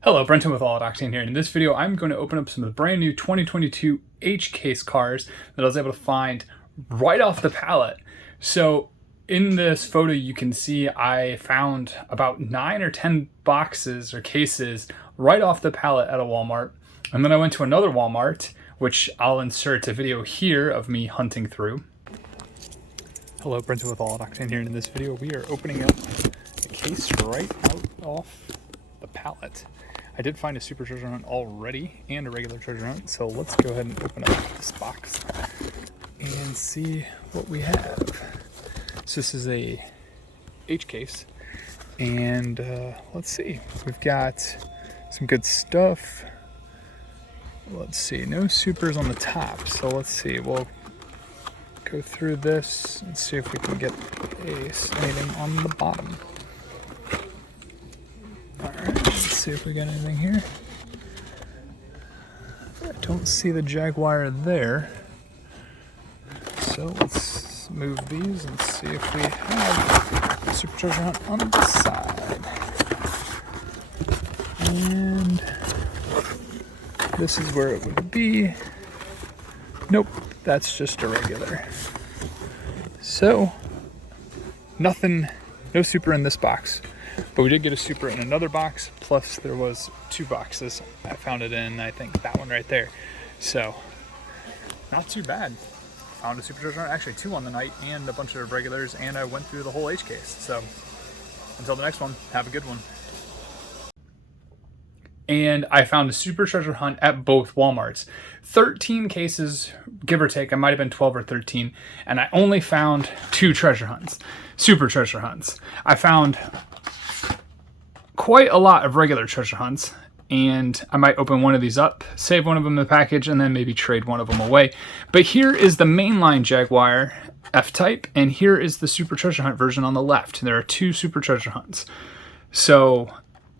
Hello, Brenton with All Octane here. In this video, I'm going to open up some of the brand new 2022 H-Case cars that I was able to find right off the pallet. So in this photo, you can see I found about 9 or 10 boxes or cases right off the pallet at a Walmart. And then I went to another Walmart, which I'll insert a video here of me hunting through. Hello, Brenton with All Octane here. And in this video, we are opening up a case right out off the pallet. I did find a super treasure hunt already and a regular treasure hunt, so let's go ahead and open up this box and see what we have. So this is a H case, and let's see, we've got some good stuff. Let's see, no supers on the top, so let's see, we'll go through this and see if we can get anything on the bottom. Alright, let's see if we got anything here. I don't see the Jaguar there. So let's move these and see if we have a super treasure hunt on the side. And this is where it would be. Nope, that's just a regular. So, nothing, no super in this box. But we did get a super in another box, plus there was 2 boxes. I found it in, I think, that one right there. So, not too bad. Found a super treasure hunt, actually 2 on the night, and a bunch of regulars, and I went through the whole H case. So, until the next one, have a good one. And I found a super treasure hunt at both Walmarts. 13 cases, give or take. I might have been 12 or 13. And I only found 2 treasure hunts, super treasure hunts. I found quite a lot of regular treasure hunts, and I might open one of these up, save one of them in the package, and then maybe trade one of them away. But here is the mainline Jaguar F-Type, and here is the super treasure hunt version on the left. There are 2 super treasure hunts. So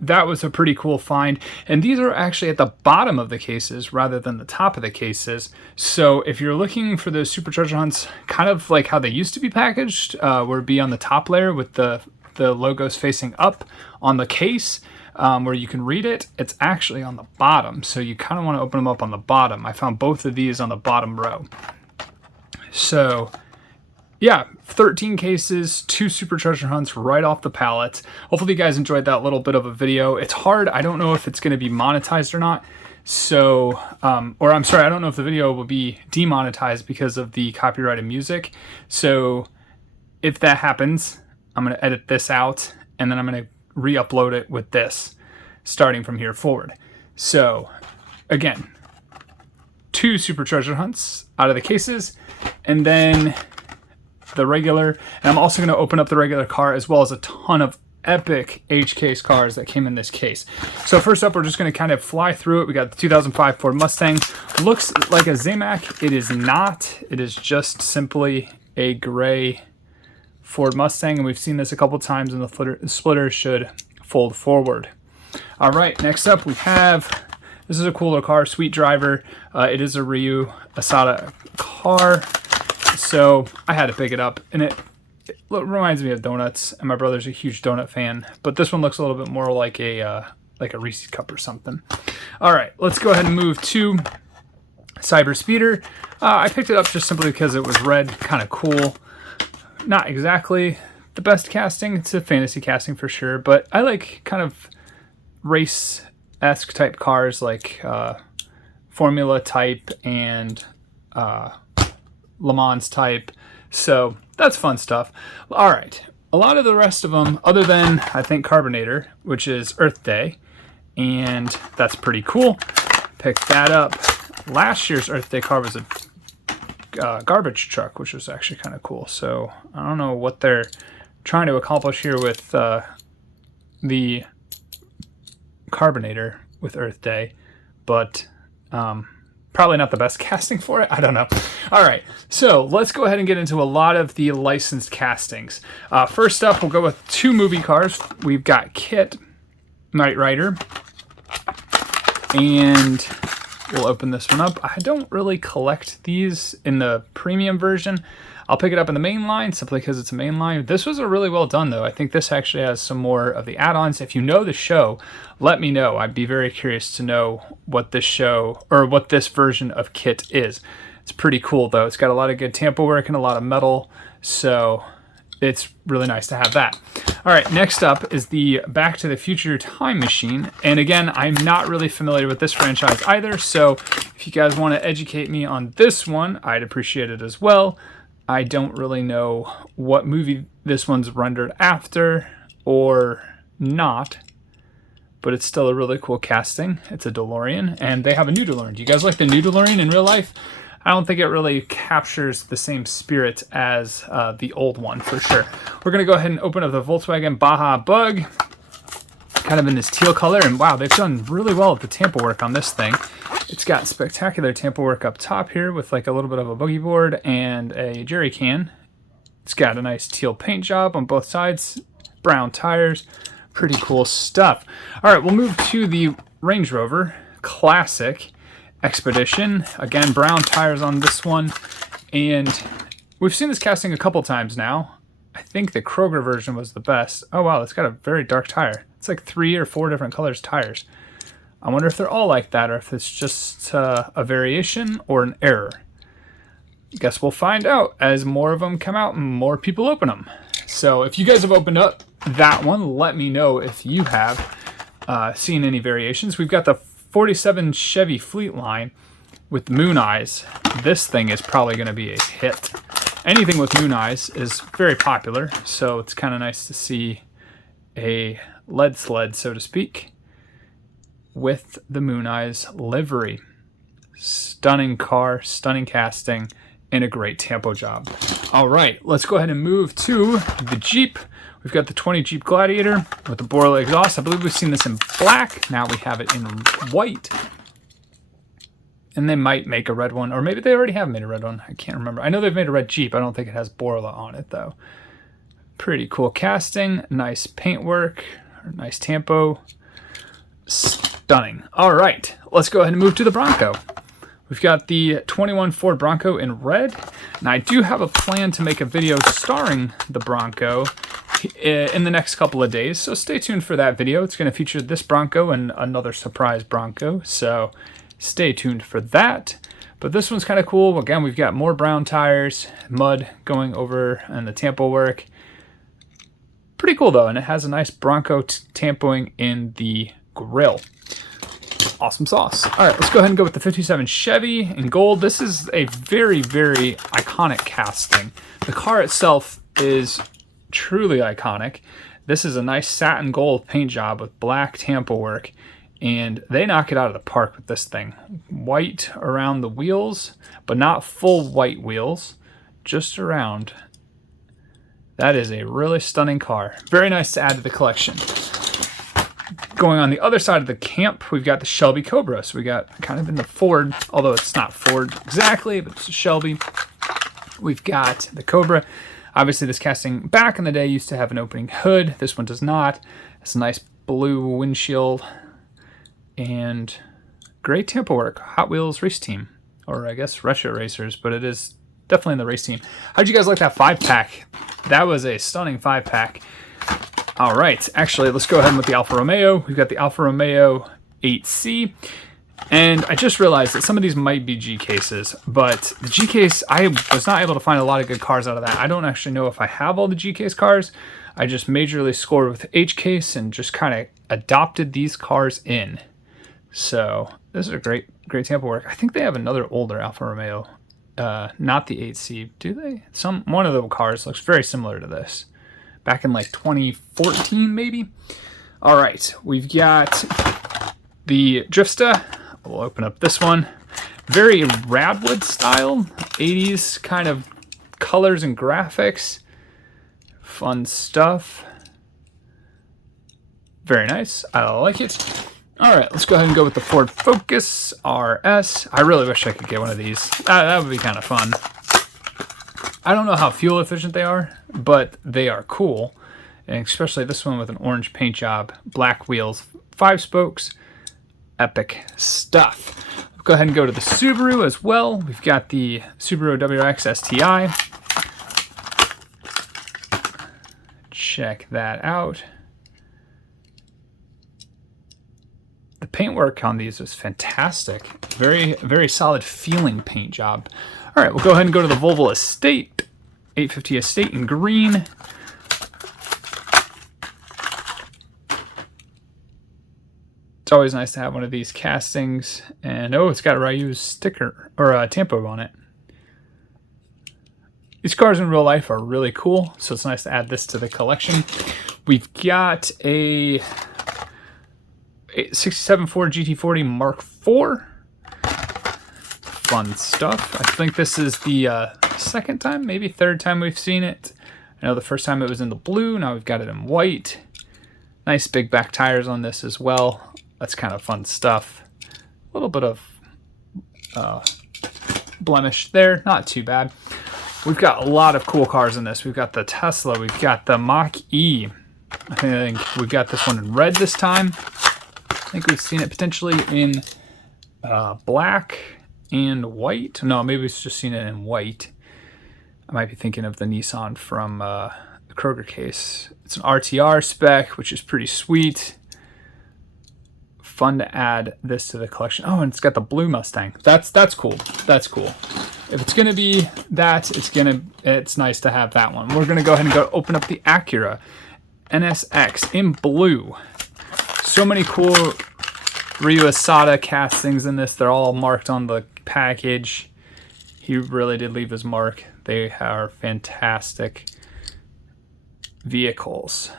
that was a pretty cool find, and these are actually at the bottom of the cases rather than the top of the cases. So if you're looking for those super treasure hunts, kind of like how they used to be packaged, where it'd be on the top layer with the logos facing up on the case, where you can read it, it's actually on the bottom. So you kind of want to open them up on the bottom. I found both of these on the bottom row. So yeah, 13 cases, 2 super treasure hunts right off the pallet. Hopefully you guys enjoyed that little bit of a video. It's hard. I don't know if it's going to be monetized or not. So, or I'm sorry, I don't know if the video will be demonetized because of the copyrighted music. So if that happens, I'm going to edit this out, and then I'm going to re-upload it with this, starting from here forward. So, again, 2 super treasure hunts out of the cases, and then the regular. And I'm also going to open up the regular car, as well as a ton of epic H-Case cars that came in this case. So first up, we're just going to kind of fly through it. We got the 2005 Ford Mustang. Looks like a Zamac. It is not. It is just simply a gray Ford Mustang, and we've seen this a couple times, and the splitter should fold forward. All right, next up we have, this is a cooler car, Sweet Driver. It is a Ryu Asada car, so I had to pick it up, and it reminds me of donuts, and my brother's a huge donut fan, but this one looks a little bit more like a Reese's cup or something. All right, let's go ahead and move to Cyber Speeder. I picked it up just simply because it was red, kind of cool. Not exactly the best casting. It's a fantasy casting for sure, but I like kind of race-esque type cars, like Formula type and Le Mans type. So that's fun stuff. All right. A lot of the rest of them, other than, I think, Carbonator, which is Earth Day, and that's pretty cool. Picked that up. Last year's Earth Day car was a garbage truck, which was actually kind of cool. So I don't know what they're trying to accomplish here with the Carbonator with Earth Day, but probably not the best casting for it. I don't know. All right, so let's go ahead and get into a lot of the licensed castings. First up, we'll go with 2 movie cars. We've got Kit, Knight Rider, and we'll open this one up. I don't really collect these in the premium version. I'll pick it up in the main line simply because it's a main line. This was a really well done though. I think this actually has some more of the add-ons. If you know the show, let me know. I'd be very curious to know what this show or what this version of kit is. It's pretty cool though. It's got a lot of good tampo work and a lot of metal, so it's really nice to have that. All right, next up is the Back to the Future Time Machine. And again, I'm not really familiar with this franchise either, so if you guys want to educate me on this one, I'd appreciate it as well. I don't really know what movie this one's rendered after or not, but it's still a really cool casting. It's a DeLorean, and they have a new DeLorean. Do you guys like the new DeLorean in real life? I don't think it really captures the same spirit as the old one, for sure. We're going to go ahead and open up the Volkswagen Baja Bug, kind of in this teal color. And wow, they've done really well with the tampo work on this thing. It's got spectacular tampo work up top here with like a little bit of a boogie board and a jerry can. It's got a nice teal paint job on both sides, brown tires, pretty cool stuff. All right, we'll move to the Range Rover Classic Expedition. Again, brown tires on this one, and we've seen this casting a couple times now. I think the Kroger version was the best. Oh wow, it's got a very dark tire. It's like 3 or 4 different colors tires. I wonder if they're all like that or if it's just a variation or an error. Guess we'll find out as more of them come out and more people open them. So if you guys have opened up that one, let me know if you have seen any variations. We've got the 47 Chevy Fleet Line with moon eyes. This thing is probably going to be a hit. Anything with moon eyes is very popular, so it's kind of nice to see a lead sled, so to speak, with the moon eyes livery. Stunning car, stunning casting, and a great tampo job. All right, let's go ahead and move to the Jeep. We've got the 20 Jeep Gladiator with the Borla exhaust. I believe we've seen this in black. Now we have it in white. And they might make a red one, or maybe they already have made a red one. I can't remember. I know they've made a red Jeep. I don't think it has Borla on it, though. Pretty cool casting. Nice paint work. Nice tampo. Stunning. All right, let's go ahead and move to the Bronco. We've got the 21 Ford Bronco in red. And I do have a plan to make a video starring the Bronco in the next couple of days, so stay tuned for that video. It's going to feature this Bronco and another surprise Bronco, so stay tuned for that. But this one's kind of cool. Again, we've got more brown tires, mud going over, and the tampo work. Pretty cool though, and it has a nice Bronco tampoing in the grill. Awesome sauce. All right, let's go ahead and go with the 57 Chevy in gold. This is a very, very iconic casting. The car itself is truly iconic. This is a nice satin gold paint job with black tampo work, and they knock it out of the park with this thing. White around the wheels, but not full white wheels, just around. That is a really stunning car. Very nice to add to the collection. Going on the other side of the camp, we've got the Shelby Cobra. So we got kind of in the Ford, although it's not Ford exactly, but it's a Shelby. We've got the Cobra. Obviously, this casting back in the day used to have an opening hood. This one does not. It's a nice blue windshield and great tampo work. Hot Wheels race team, or I guess retro racers, but it is definitely in the race team. How'd you guys like that 5-pack? That was a stunning 5-pack. All right, actually, let's go ahead with the Alfa Romeo. We've got the Alfa Romeo 8C. And I just realized that some of these might be G cases, but the G case, I was not able to find a lot of good cars out of that. I don't actually know if I have all the G case cars. I just majorly scored with H case and just kind of adopted these cars in. So this is a great tampo work. I think they have another older Alfa Romeo, not the 8C. Do they? One of the cars looks very similar to this. Back in like 2014, maybe. All right, we've got the Drifta. We'll open up this one. Very Radwood style, 80s kind of colors and graphics. Fun stuff. Very nice. I like it. All right, let's go ahead and go with the Ford Focus RS. I really wish I could get one of these. That would be kind of fun. I don't know how fuel efficient they are, but they are cool. And especially this one with an orange paint job, black wheels, 5 spokes. Epic stuff. Go ahead and go to the Subaru as well. We've got the Subaru WRX STI. Check that out. The paintwork on these was fantastic. Very, very solid feeling paint job. All right, we'll go ahead and go to the Volvo Estate. 850 Estate in green. It's always nice to have one of these castings. And oh, it's got a Ryu's sticker or a tampo on it. These cars in real life are really cool, so it's nice to add this to the collection. We've got a 67 Ford GT40 Mark IV. Fun stuff. I think this is the second time, maybe third time we've seen it. I know the first time it was in the blue, now we've got it in white. Nice big back tires on this as well. That's kind of fun stuff. A little bit of blemish there, not too bad. We've got a lot of cool cars in this. We've got the Tesla, we've got the Mach-E. I think we've got this one in red this time. I think we've seen it potentially in black and white. No, maybe we've just seen it in white. I might be thinking of the Nissan from the Kroger case. It's an RTR spec, which is pretty sweet. Fun to add this to the collection. Oh, and it's got the blue Mustang. That's cool. That's cool. If it's gonna be that, it's nice to have that one. We're gonna go ahead and go open up the Acura NSX in blue. So many cool Ryu Asada castings in this. They're all marked on the package. He really did leave his mark. They are fantastic vehicles.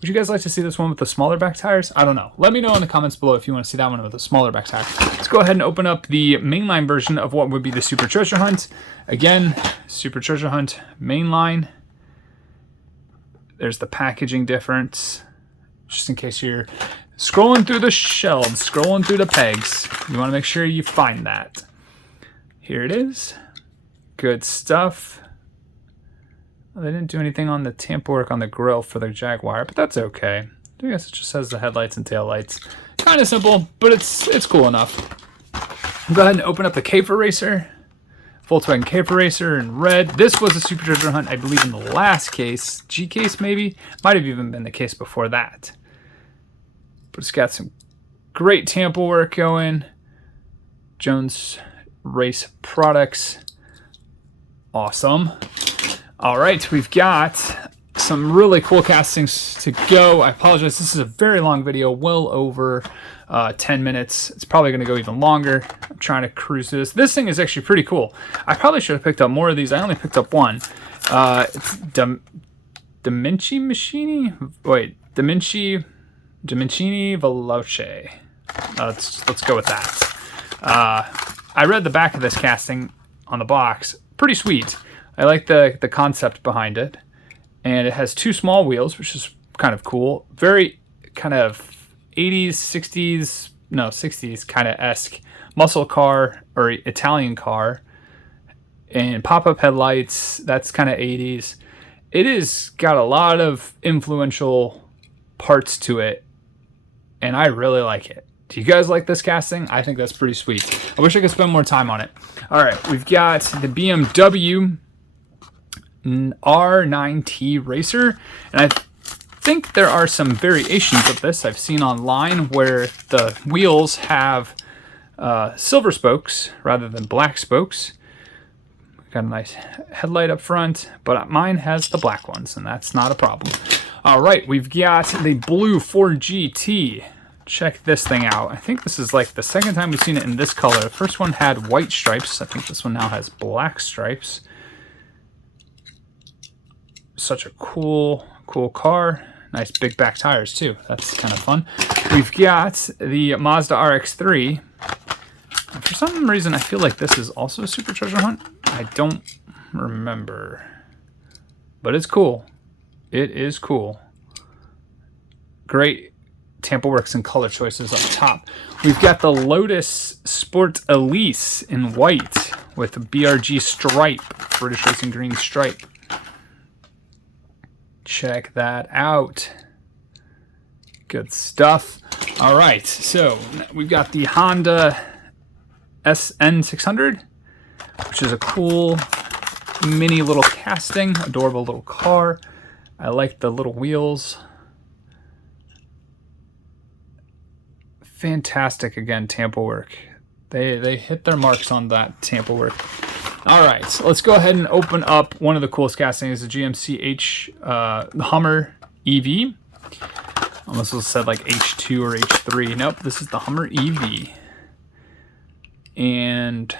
Would you guys like to see this one with the smaller back tires? I don't know. Let me know in the comments below if you want to see that one with a smaller back tire. Let's go ahead and open up the mainline version of what would be the Super Treasure Hunt. Again, Super Treasure Hunt mainline. There's the packaging difference. Just in case you're scrolling through the shelves, scrolling through the pegs, you want to make sure you find that. Here it is. Good stuff. Well, they didn't do anything on the tampo work on the grill for the Jaguar, but that's okay. I guess it just has the headlights and taillights. Kind of simple, but it's cool enough. I'll go ahead and open up the Caper Racer. Volkswagen Caper Racer in red. This was a Super Treasure Hunt, I believe, in the last case. G case, maybe? Might have even been the case before that. But it's got some great tampo work going. Jones Race Products. Awesome. All right, we've got some really cool castings to go. I apologize, this is a very long video, well over 10 minutes. It's probably gonna go even longer. I'm trying to cruise through this. This thing is actually pretty cool. I probably should have picked up more of these. I only picked up one. It's Dimenci Machini? Wait, Dimenci Veloce. Let's go with that. I read the back of this casting on the box. Pretty sweet. I like the concept behind it. And it has two small wheels, which is kind of cool. Very kind of 80s, 60s, no, 60s kind of esque muscle car or Italian car. And pop-up headlights, that's kind of 80s. It has got a lot of influential parts to it. And I really like it. Do you guys like this casting? I think that's pretty sweet. I wish I could spend more time on it. All right, we've got the BMW R9T Racer, and I think there are some variations of this I've seen online where the wheels have silver spokes rather than black spokes. Got a nice headlight up front, but mine has the black ones, and that's not a problem. All right, we've got the blue Ford GT. Check this thing out. I think this is like the second time we've seen it in this color. The first one had white stripes. I think this one now has black stripes. Such a cool car. Nice big back tires too. That's kind of fun. We've got the Mazda RX-3. For some reason, I feel like this is also a Super Treasure Hunt. I don't remember. But it's cool. It is cool. Great tampo works and color choices up top. We've got the Lotus Sport Elise in white with a BRG stripe, British Racing Green stripe. Check that out. Good stuff. All right, so we've got the Honda SN600, which is a cool mini little casting, adorable little car. I like the little wheels. Fantastic, again, Tampa work. They hit their marks on that Tampa work. All right, so let's go ahead and open up one of the coolest castings, the GMC the Hummer EV. Almost said like H2 or H3. Nope, this is the Hummer EV. And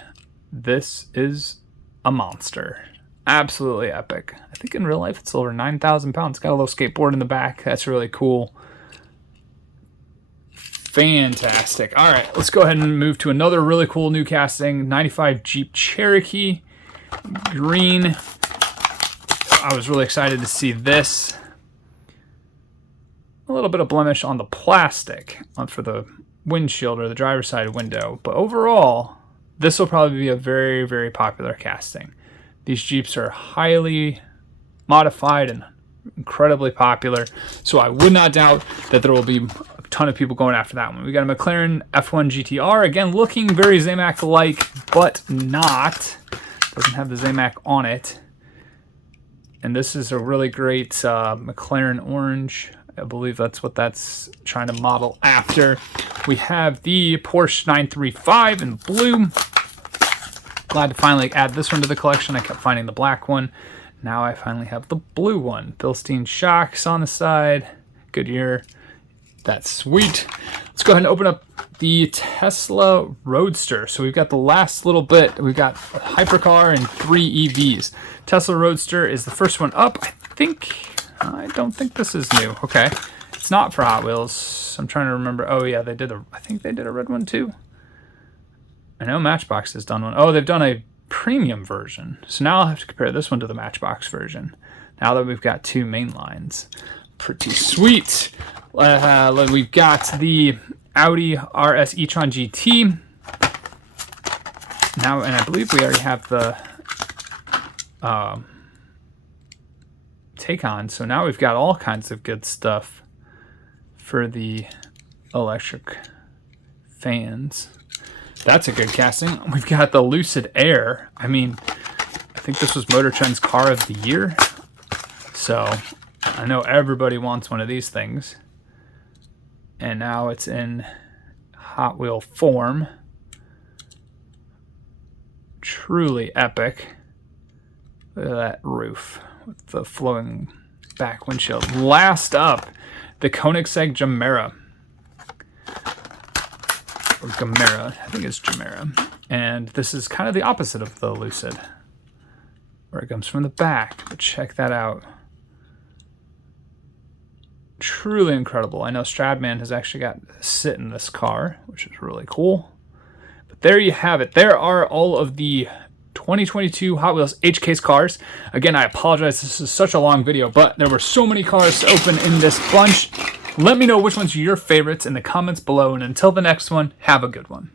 this is a monster. Absolutely epic. I think in real life it's over 9,000 pounds. Got a little skateboard in the back. That's really cool. Fantastic. All right, let's go ahead and move to another really cool new casting. 95 Jeep Cherokee. Green. I was really excited to see this. A little bit of blemish on the plastic for the windshield or the driver's side window. But overall, this will probably be a very, very popular casting. These Jeeps are highly modified and incredibly popular. So I would not doubt that there will be a ton of people going after that one. We got a McLaren F1 GTR. Again, looking very Zamac-like, but not. Doesn't have the Zamac on it. And this is a really great McLaren orange. I believe that's what that's trying to model after. We have the Porsche 935 in blue. Glad to finally add this one to the collection. I kept finding the black one. Now I finally have the blue one. Bilstein shocks on the side. Goodyear. That's sweet. Let's go ahead and open up the Tesla Roadster. So we've got the last little bit. We've got a hypercar and 3 EVs. Tesla Roadster is the first one up. I don't think this is new. Okay. It's not for Hot Wheels. I'm trying to remember. Oh yeah, I think they did a red one too. I know Matchbox has done one. Oh, they've done a premium version. So now I'll have to compare this one to the Matchbox version. Now that we've got 2 main lines. Pretty sweet. We've got the Audi RS e-tron GT. Now, and I believe we already have the Taycan. So now we've got all kinds of good stuff for the electric fans. That's a good casting. We've got the Lucid Air. I mean, I think this was Motor Trend's car of the year. So I know everybody wants one of these things. And now it's in Hot Wheel form. Truly epic. Look at that roof with the flowing back windshield. Last up, the Koenigsegg Gemera. Or Gemera, I think it's Gemera. And this is kind of the opposite of the Lucid, where it comes from the back. But check that out. Truly incredible. I know Stradman has actually got to sit in this car, which is really cool. But there you have it. There are all of the 2022 Hot Wheels H-Case cars. Again, I apologize. This is such a long video, but there were so many cars to open in this bunch. Let me know which ones are your favorites in the comments below. And until the next one, have a good one.